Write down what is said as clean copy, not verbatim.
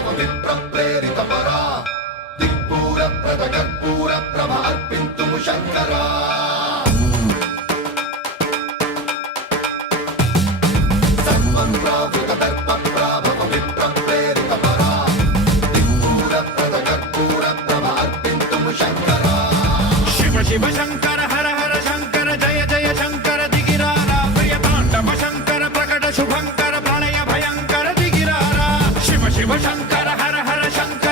భవ విప్ర ప్రేరిత పరా దిక్పూర ప్రద కర్పూర ప్రభ అర్పింతుము శంకరా సర్వం ప్రావృత దర్ప ప్రాభవ విప్ర ప్రేరిత పరా దిక్పూర ప్రద కర్పూర ప్రభ అర్పింతుము శంకరా శివ శివ శంకర హర హర శంకర జయ జయ శంకర దిగిరారా ప్రియ తాండవ శంకర ప్రకట శుభంకర ప్రళయ భయంకర దిగిరారా శివ శివ శంకర హర హర శంకర